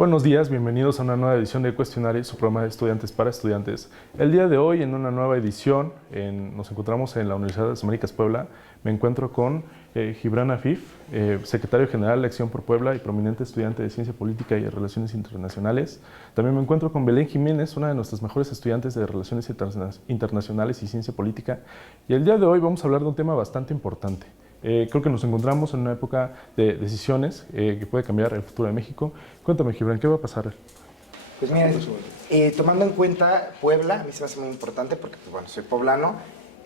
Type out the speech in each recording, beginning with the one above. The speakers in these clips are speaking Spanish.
Buenos días, bienvenidos a una nueva edición de Cuestionario, su programa de estudiantes para estudiantes. El día de hoy, en una nueva edición, nos encontramos en la Universidad de las Américas Puebla. Me encuentro con Gibran Afif, secretario general de Acción por Puebla y prominente estudiante de Ciencia Política y Relaciones Internacionales. También me encuentro con Belén Jiménez, una de nuestras mejores estudiantes de Relaciones Internacionales y Ciencia Política. Y el día de hoy vamos a hablar de un tema bastante importante. Creo que nos encontramos en una época de decisiones que puede cambiar el futuro de México. Cuéntame, Gibran, ¿qué va a pasar? Pues mira, tomando en cuenta Puebla, a mí se me hace muy importante porque, pues, bueno, soy poblano.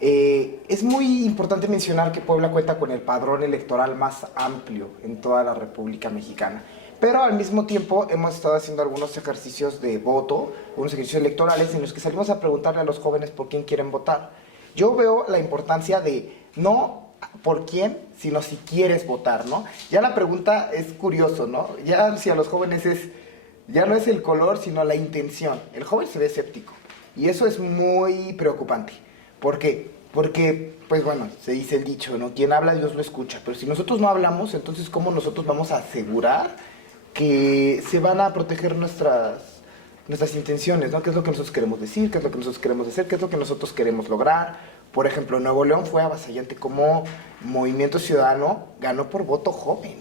Es muy importante mencionar que Puebla cuenta con el padrón electoral más amplio en toda la República Mexicana. Pero al mismo tiempo hemos estado haciendo algunos ejercicios de voto, unos ejercicios electorales en los que salimos a preguntarle a los jóvenes por quién quieren votar. Yo veo la importancia de no por quién, sino si quieres votar, ¿no? Ya la pregunta es curioso, ¿no? Ya si a los jóvenes ya no es el color, sino la intención. El joven se ve escéptico y eso es muy preocupante. ¿Por qué? Porque, pues bueno, se dice el dicho, ¿no? Quien habla, Dios lo escucha. Pero si nosotros no hablamos, entonces ¿cómo nosotros vamos a asegurar que se van a proteger nuestras intenciones, ¿no? ¿Qué es lo que nosotros queremos decir? ¿Qué es lo que nosotros queremos hacer? ¿Qué es lo que nosotros queremos lograr? Por ejemplo, Nuevo León fue avasallante como Movimiento Ciudadano ganó por voto joven.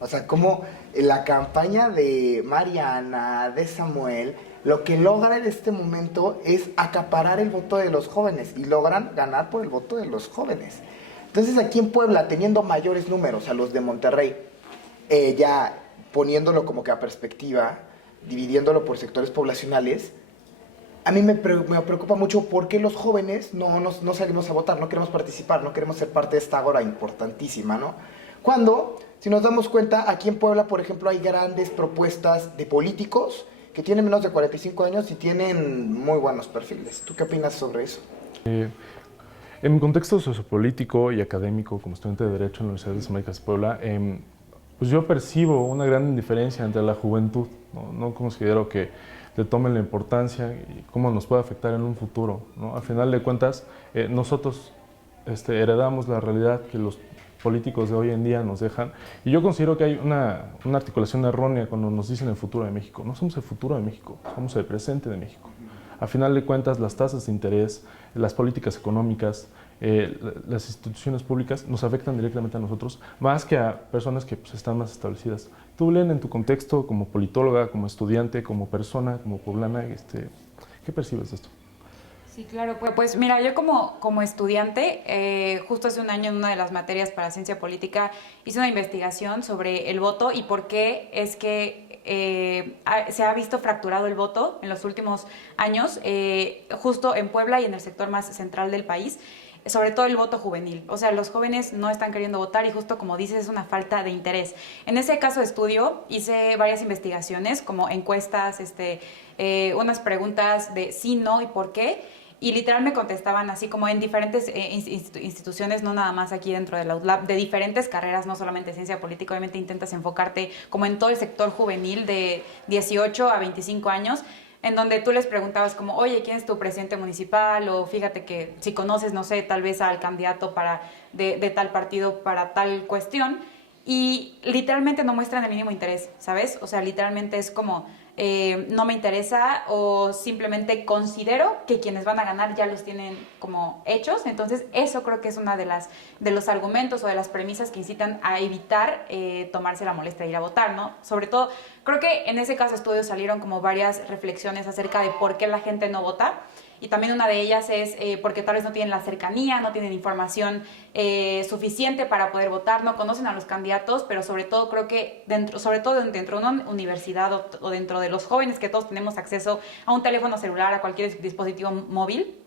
O sea, como la campaña de Mariana, de Samuel, lo que logra en este momento es acaparar el voto de los jóvenes y logran ganar por el voto de los jóvenes. Entonces aquí en Puebla, teniendo mayores números a los de Monterrey, ya poniéndolo como que a perspectiva, dividiéndolo por sectores poblacionales, a mí me preocupa mucho porque los jóvenes no salimos a votar, no queremos participar, no queremos ser parte de esta agora importantísima, ¿no? Cuando, si nos damos cuenta, aquí en Puebla, por ejemplo, hay grandes propuestas de políticos que tienen menos de 45 años y tienen muy buenos perfiles. ¿Tú qué opinas sobre eso? En mi contexto sociopolítico y académico, como estudiante de Derecho en la Universidad de las Américas Puebla, pues yo percibo una gran indiferencia entre la juventud. No considero que le tomen la importancia y cómo nos puede afectar en un futuro, ¿no? Al final de cuentas, nosotros heredamos la realidad que los políticos de hoy en día nos dejan, y yo considero que hay una articulación errónea cuando nos dicen el futuro de México. No somos el futuro de México, somos el presente de México. A final de cuentas, las tasas de interés, las políticas económicas, las instituciones públicas nos afectan directamente a nosotros, más que a personas que pues, están más establecidas. Tú, Belén, en tu contexto como politóloga, como estudiante, como persona, como poblana, ¿qué percibes de esto? Sí, claro, pues mira, yo como estudiante, justo hace un año en una de las materias para ciencia política, hice una investigación sobre el voto y por qué es que se ha visto fracturado el voto en los últimos años, justo en Puebla y en el sector más central del país, sobre todo el voto juvenil. O sea, los jóvenes no están queriendo votar y justo como dices, es una falta de interés. En ese caso de estudio hice varias investigaciones, como encuestas, unas preguntas de sí, no y por qué. Y literal me contestaban así como en diferentes instituciones, no nada más aquí dentro de la UDLAP, de diferentes carreras, no solamente ciencia política. Obviamente intentas enfocarte como en todo el sector juvenil de 18 a 25 años, en donde tú les preguntabas como, oye, ¿quién es tu presidente municipal? O fíjate que si conoces, no sé, tal vez al candidato de tal partido para tal cuestión. Y literalmente no muestran el mínimo interés, ¿sabes? O sea, literalmente es como, no me interesa, o simplemente considero que quienes van a ganar ya los tienen como hechos. Entonces eso creo que es una de los argumentos o de las premisas que incitan a evitar tomarse la molestia de ir a votar, ¿no? Sobre todo, creo que en ese caso de estudios salieron como varias reflexiones acerca de por qué la gente no vota. Y también una de ellas es porque tal vez no tienen la cercanía, no tienen información suficiente para poder votar, no conocen a los candidatos, pero sobre todo creo que sobre todo dentro de una universidad o dentro de los jóvenes, que todos tenemos acceso a un teléfono celular, a cualquier dispositivo móvil,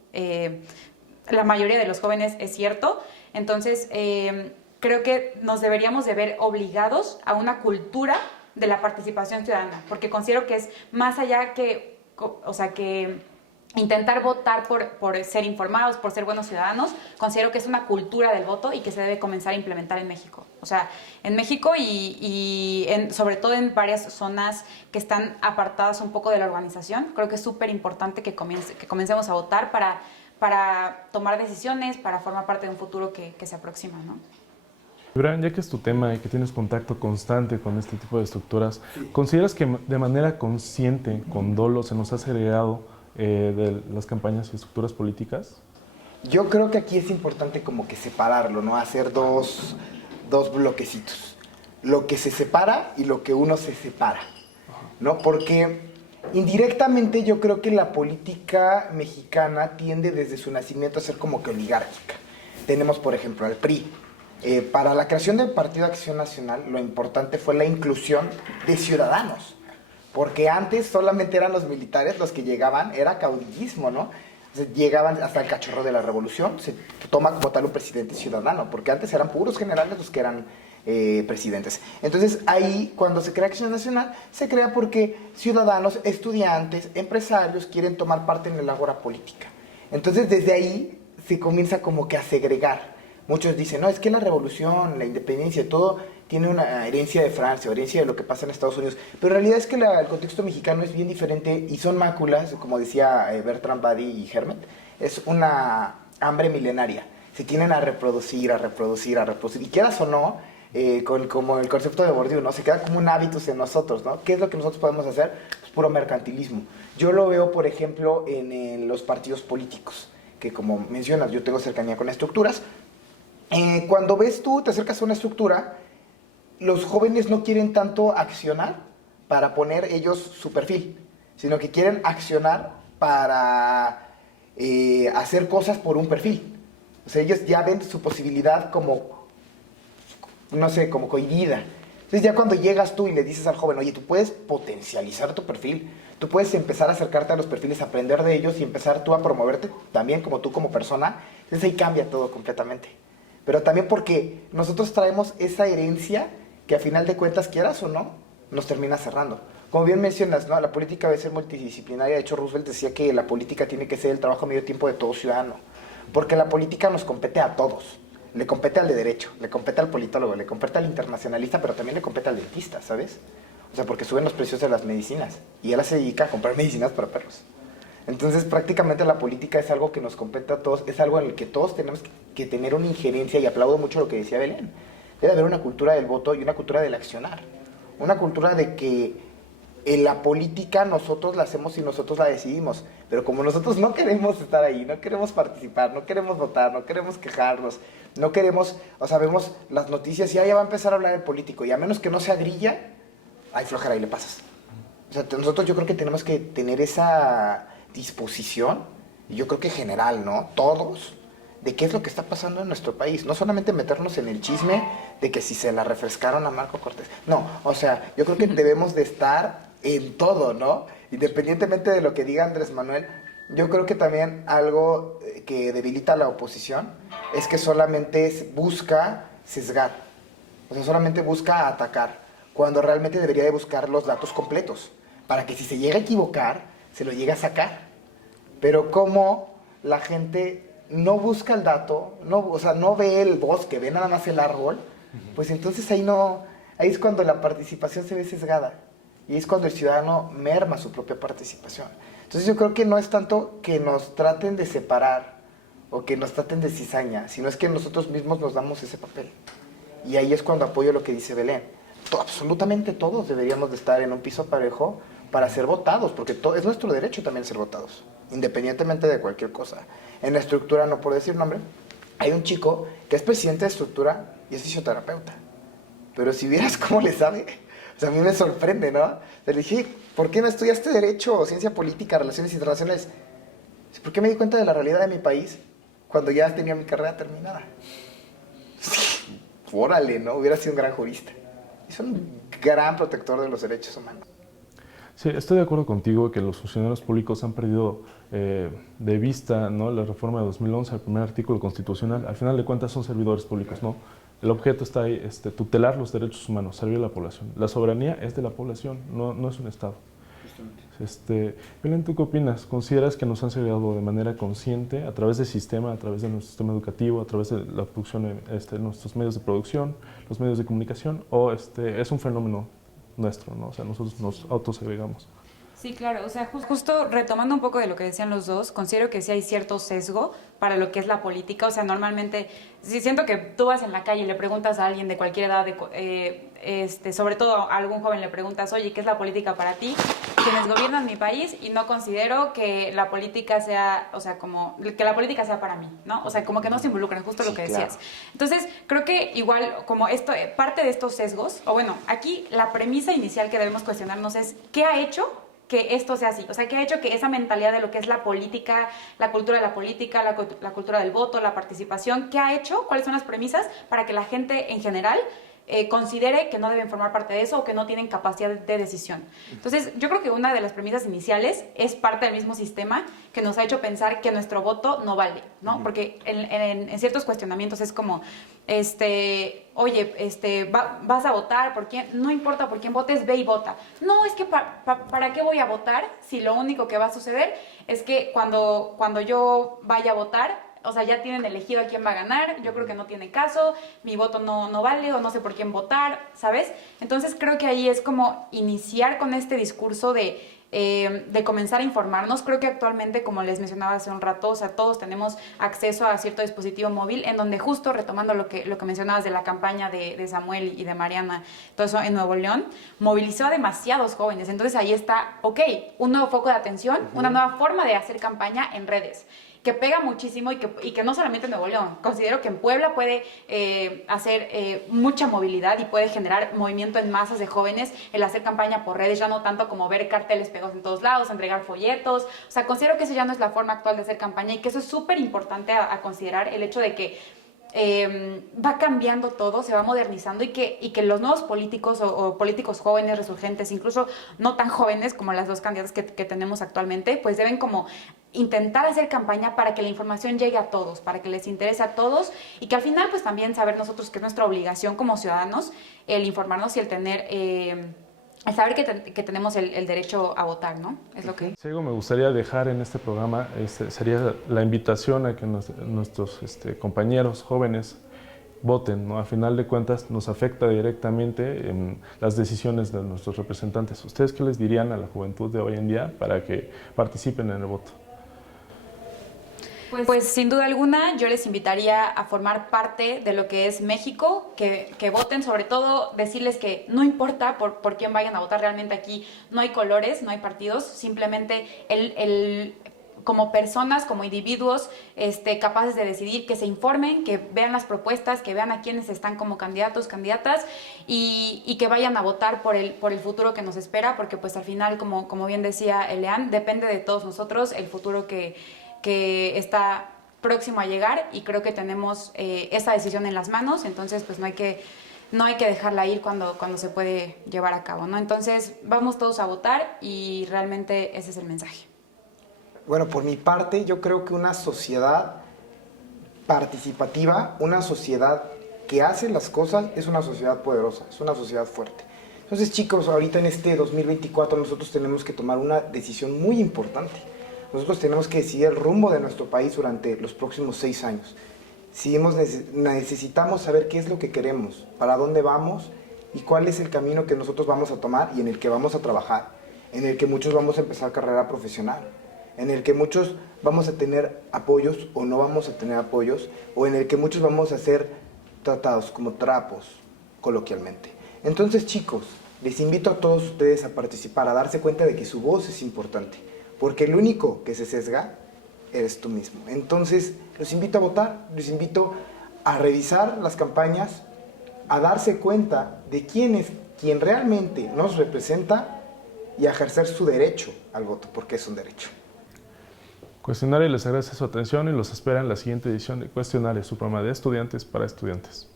la mayoría de los jóvenes es cierto. Entonces creo que nos deberíamos de ver obligados a una cultura de la participación ciudadana, porque considero que es más allá que, o sea, que intentar votar por ser informados, por ser buenos ciudadanos. Considero que es una cultura del voto y que se debe comenzar a implementar en México. O sea, en México sobre todo en varias zonas que están apartadas un poco de la urbanización. Creo que es súper importante que comencemos a votar para tomar decisiones, para formar parte de un futuro que se aproxima, ¿no? Brian, ya que es tu tema y que tienes contacto constante con este tipo de estructuras, ¿consideras que de manera consciente, con dolo, se nos ha segregado de las campañas y estructuras políticas? Yo creo que aquí es importante como que separarlo, ¿no? Hacer dos bloquecitos. Lo que se separa y lo que uno se separa, ¿no? Porque indirectamente yo creo que la política mexicana tiende desde su nacimiento a ser como que oligárquica. Tenemos, por ejemplo, al PRI. Para la creación del Partido de Acción Nacional, lo importante fue la inclusión de ciudadanos. Porque antes solamente eran los militares los que llegaban, era caudillismo, ¿no? Llegaban hasta el cachorro de la revolución, se toma como tal un presidente ciudadano, porque antes eran puros generales los que eran presidentes. Entonces ahí, cuando se crea Acción Nacional, se crea porque ciudadanos, estudiantes, empresarios quieren tomar parte en el ágora política. Entonces desde ahí se comienza como que a segregar. Muchos dicen, no, es que la revolución, la independencia, todo tiene una herencia de Francia, o herencia de lo que pasa en Estados Unidos. Pero en realidad es que el contexto mexicano es bien diferente y son máculas, como decía Bertrand Badi y Hermet, es una hambre milenaria. Se tienen a reproducir, a reproducir, a reproducir. Y quieras o no, como el concepto de Bourdieu, ¿no? Se queda como un hábitus en nosotros, ¿no? ¿Qué es lo que nosotros podemos hacer? Pues puro mercantilismo. Yo lo veo, por ejemplo, en los partidos políticos, que como mencionas, yo tengo cercanía con estructuras. Cuando ves tú, te acercas a una estructura, los jóvenes no quieren tanto accionar para poner ellos su perfil, sino que quieren accionar para hacer cosas por un perfil. O sea, ellos ya ven su posibilidad como, no sé, como cohibida. Entonces ya cuando llegas tú y le dices al joven, oye, tú puedes potencializar tu perfil, tú puedes empezar a acercarte a los perfiles, aprender de ellos y empezar tú a promoverte también como tú como persona, entonces ahí cambia todo completamente. Pero también porque nosotros traemos esa herencia que a final de cuentas, quieras o no, nos termina cerrando. Como bien mencionas, ¿no? La política debe ser multidisciplinaria. De hecho, Roosevelt decía que la política tiene que ser el trabajo a medio tiempo de todo ciudadano. Porque la política nos compete a todos. Le compete al de derecho, le compete al politólogo, le compete al internacionalista, pero también le compete al dentista, ¿sabes? O sea, porque suben los precios de las medicinas. Y él se dedica a comprar medicinas para perros. Entonces, prácticamente la política es algo que nos compete a todos, es algo en el que todos tenemos que tener una injerencia, y aplaudo mucho lo que decía Belén. Debe haber una cultura del voto y una cultura del accionar. Una cultura de que en la política nosotros la hacemos y nosotros la decidimos. Pero como nosotros no queremos estar ahí, no queremos participar, no queremos votar, no queremos quejarnos, no queremos, o sea, vemos las noticias y ya va a empezar a hablar el político. Y a menos que no sea grilla, hay flojera y le pasas. O sea, nosotros yo creo que tenemos que tener esa disposición, y yo creo que general, ¿no? Todos, de qué es lo que está pasando en nuestro país. No solamente meternos en el chisme de que si se la refrescaron a Marco Cortés. No, o sea, yo creo que debemos de estar en todo, ¿no? Independientemente de lo que diga Andrés Manuel, yo creo que también algo que debilita a la oposición es que solamente busca sesgar. O sea, solamente busca atacar, cuando realmente debería de buscar los datos completos, para que si se llega a equivocar, se lo llega a sacar. Pero como la gente no busca el dato, no, o sea, no ve el bosque, ve nada más el árbol, pues entonces ahí es cuando la participación se ve sesgada. Y es cuando el ciudadano merma su propia participación. Entonces yo creo que no es tanto que nos traten de separar o que nos traten de cizaña, sino es que nosotros mismos nos damos ese papel. Y ahí es cuando apoyo lo que dice Belén. Absolutamente todos deberíamos de estar en un piso parejo para ser votados, porque es nuestro derecho también ser votados, independientemente de cualquier cosa. En la estructura, no por decir nombre, hay un chico que es presidente de estructura y es fisioterapeuta. Pero si vieras cómo le sabe, o sea, a mí me sorprende, ¿no? Le dije, ¿por qué no estudiaste Derecho o Ciencia Política, Relaciones Internacionales? ¿Por qué me di cuenta de la realidad de mi país cuando ya tenía mi carrera terminada? Órale, ¿no? Hubiera sido un gran jurista. Es un gran protector de los derechos humanos. Sí, estoy de acuerdo contigo que los funcionarios públicos han perdido de vista, ¿no?, la reforma de 2011, el primer artículo constitucional. Al final de cuentas son servidores públicos, ¿no? El objeto está ahí, tutelar los derechos humanos, servir a la población. La soberanía es de la población, no es un Estado. Belén, ¿tú qué opinas? ¿Consideras que nos han segregado de manera consciente a través del sistema, a través de nuestro sistema educativo, a través de la producción de nuestros medios de producción, los medios de comunicación, o es un fenómeno nuestro, ¿no? O sea, nosotros nos autosegregamos? Sí, claro, o sea, justo retomando un poco de lo que decían los dos, considero que sí hay cierto sesgo para lo que es la política, o sea, normalmente, si siento que tú vas en la calle y le preguntas a alguien de cualquier edad, sobre todo a algún joven le preguntas, oye, ¿qué es la política para ti? Quienes gobiernan mi país, y no considero que la política sea, o sea, como, que la política sea para mí, ¿no? O sea, como que no se involucran, justo lo que decías. Claro. Entonces, creo que igual, como esto, parte de estos sesgos, o bueno, aquí la premisa inicial que debemos cuestionarnos es, ¿qué ha hecho que esto sea así? O sea, ¿qué ha hecho que esa mentalidad de lo que es la política, la cultura de la política, la cultura del voto, la participación, qué ha hecho? ¿Cuáles son las premisas para que la gente en general considere que no deben formar parte de eso o que no tienen capacidad de decisión? Entonces, yo creo que una de las premisas iniciales es parte del mismo sistema que nos ha hecho pensar que nuestro voto no vale, ¿no? Porque en ciertos cuestionamientos es como, oye, vas a votar, ¿por quién? No importa por quién votes, ve y vota. No, es que ¿para qué voy a votar si lo único que va a suceder es que cuando yo vaya a votar, o sea, ya tienen elegido a quién va a ganar? Yo creo que no tiene caso, mi voto no vale, o no sé por quién votar, ¿sabes? Entonces creo que ahí es como iniciar con este discurso de comenzar a informarnos. Creo que actualmente, como les mencionaba hace un rato, o sea, todos tenemos acceso a cierto dispositivo móvil, en donde, justo retomando lo que mencionabas de la campaña de Samuel y de Mariana, todo eso en Nuevo León, movilizó a demasiados jóvenes. Entonces ahí está, ok, un nuevo foco de atención, una nueva forma de hacer campaña en redes, que pega muchísimo, y que no solamente en Nuevo León. Considero que en Puebla puede hacer mucha movilidad y puede generar movimiento en masas de jóvenes el hacer campaña por redes, ya no tanto como ver carteles pegados en todos lados, entregar folletos. O sea, considero que eso ya no es la forma actual de hacer campaña, y que eso es súper importante a considerar, el hecho de que va cambiando todo, se va modernizando, y que los nuevos políticos o políticos jóvenes, resurgentes, incluso no tan jóvenes como las dos candidatas que tenemos actualmente, pues deben como intentar hacer campaña para que la información llegue a todos, para que les interese a todos, y que al final pues también saber nosotros que es nuestra obligación como ciudadanos el informarnos y el tener... el saber que tenemos el derecho a votar, ¿no? Es lo que... Si algo me gustaría dejar en este programa sería la invitación a que nuestros compañeros jóvenes voten, ¿no? A final de cuentas nos afecta directamente en las decisiones de nuestros representantes. ¿Ustedes qué les dirían a la juventud de hoy en día para que participen en el voto? Pues sin duda alguna yo les invitaría a formar parte de lo que es México, que voten, sobre todo decirles que no importa por quién vayan a votar, realmente aquí no hay colores, no hay partidos, simplemente como personas, como individuos capaces de decidir, que se informen, que vean las propuestas, que vean a quienes están como candidatos, candidatas, y que vayan a votar por el futuro que nos espera, porque pues al final, como bien decía Elean, depende de todos nosotros el futuro que está próximo a llegar, y creo que tenemos esa decisión en las manos. Entonces pues no hay que dejarla ir cuando se puede llevar a cabo, ¿no? Entonces vamos todos a votar, y realmente ese es el mensaje. Bueno, por mi parte, yo creo que una sociedad participativa, una sociedad que hace las cosas, es una sociedad poderosa, es una sociedad fuerte. Entonces, chicos, ahorita en este 2024 nosotros tenemos que tomar una decisión muy importante. Nosotros tenemos que decidir el rumbo de nuestro país durante los próximos 6 años. Necesitamos saber qué es lo que queremos, para dónde vamos y cuál es el camino que nosotros vamos a tomar y en el que vamos a trabajar, en el que muchos vamos a empezar carrera profesional, en el que muchos vamos a tener apoyos o no vamos a tener apoyos, o en el que muchos vamos a ser tratados como trapos, coloquialmente. Entonces, chicos, les invito a todos ustedes a participar, a darse cuenta de que su voz es importante, porque el único que se sesga eres tú mismo. Entonces, los invito a votar, los invito a revisar las campañas, a darse cuenta de quién es quien realmente nos representa, y a ejercer su derecho al voto, porque es un derecho. Cuestionario les agradece su atención y los espera en la siguiente edición de Cuestionario, su programa de estudiantes para estudiantes.